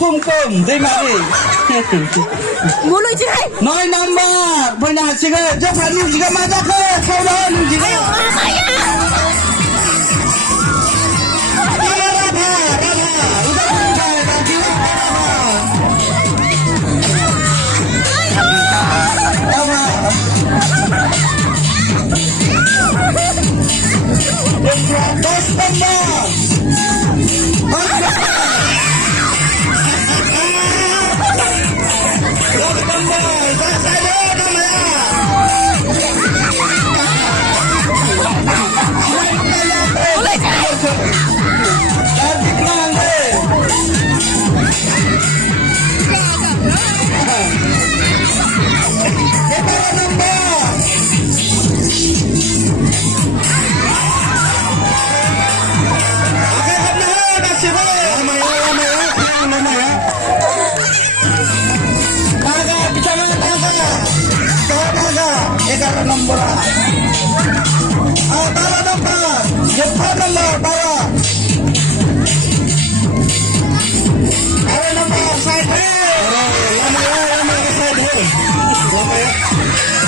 kumkum Daimari Ngulo sih. 9 number फैनो हासिगोन जोंहा मिउजिकआ मा जाखो सावराय मिउजिकआ nomor bawa nomor jepang nomor bawa ada nomor side lama side lama